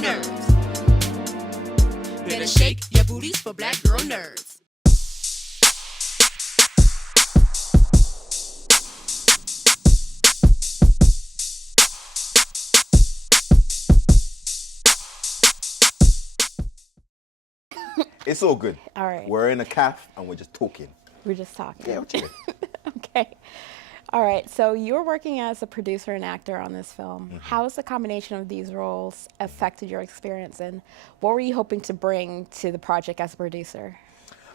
nerds. Better shake your booties for black girl nerds. It's all good. All right. We're in a cafe and we're just talking. We're just talking. Yeah, we're chilling. Okay. All right. So you're working as a producer and actor on this film. Mm-hmm. How has the combination of these roles affected your experience, and what were you hoping to bring to the project as a producer?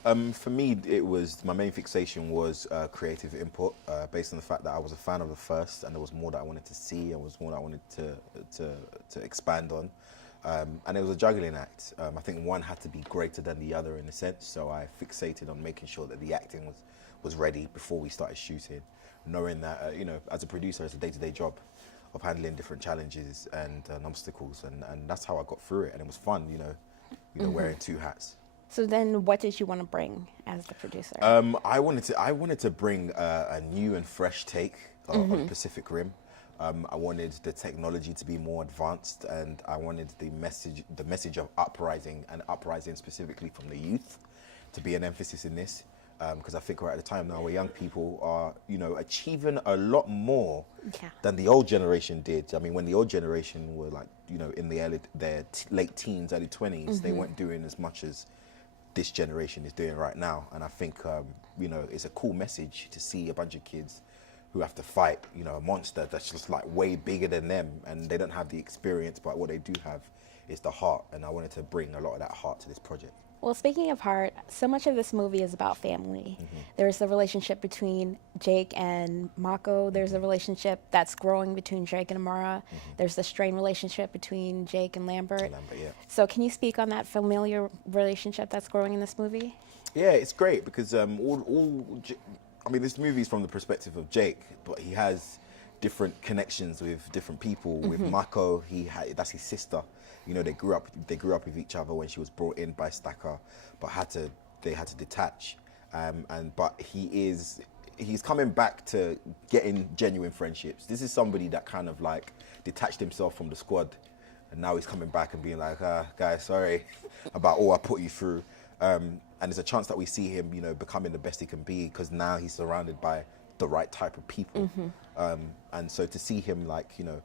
For me, it was my main fixation was creative input, based on the fact that I was a fan of the first, and there was more that I wanted to see, and was more that I wanted to expand on. And it was a juggling act. I think one had to be greater than the other in a sense, so I fixated on making sure that the acting was ready before we started shooting, knowing that, you know, as a producer, it's a day-to-day job of handling different challenges and obstacles, and that's how I got through it, and it was fun, you know, wearing two hats. So then what did you want to bring as the producer? I wanted to bring a new and fresh take on Pacific Rim. I wanted the technology to be more advanced, and I wanted the message of uprising, and uprising specifically from the youth, to be an emphasis in this, because I think we're at a time now where young people are, you know, achieving a lot more than the old generation did. I mean, when the old generation were like, you know, in their late teens, early 20s, they weren't doing as much as this generation is doing right now. And I think, you know, it's a cool message to see a bunch of kids who have to fight, you know, a monster that's just like way bigger than them, and they don't have the experience, but what they do have is the heart, and I wanted to bring a lot of that heart to this project. Well, speaking of heart, so much of this movie is about family. There's the relationship between Jake and Mako. There's a relationship that's growing between Jake and Amara. There's the strained relationship between Jake and Lambert. Yeah. So can you speak on that familiar relationship that's growing in this movie? Yeah, it's great because I mean, this movie is from the perspective of Jake, but he has different connections with different people. With Mako, that's his sister. You know, they grew up with each other when she was brought in by Stacker, but they had to detach. But he's coming back to getting genuine friendships. This is somebody that kind of like detached himself from the squad, and now he's coming back and being like, guys, sorry about all I put you through. And there's a chance that we see him, you know, becoming the best he can be, because now he's surrounded by the right type of people. And so to see him, like, you know,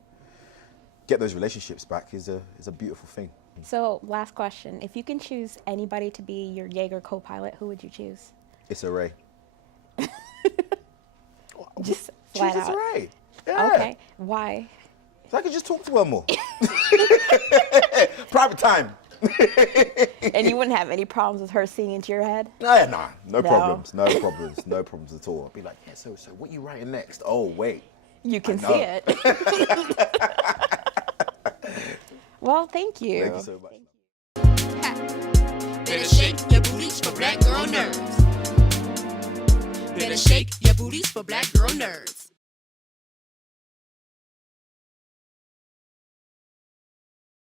get those relationships back is a beautiful thing. So last question, if you can choose anybody to be your Jaeger co-pilot, who would you choose? It's a Ray. Just flat out. It's a Ray. Yeah. Okay, why? So I could just talk to her more. Private time. And you wouldn't have any problems with her seeing into your head? No problems at all. I'd be like, yeah, so what you writing next? Oh, wait. You can see it. Well, thank you. Thank you so much. Better shake your booties for black girl nerds. Better shake your booties for black girl nerds.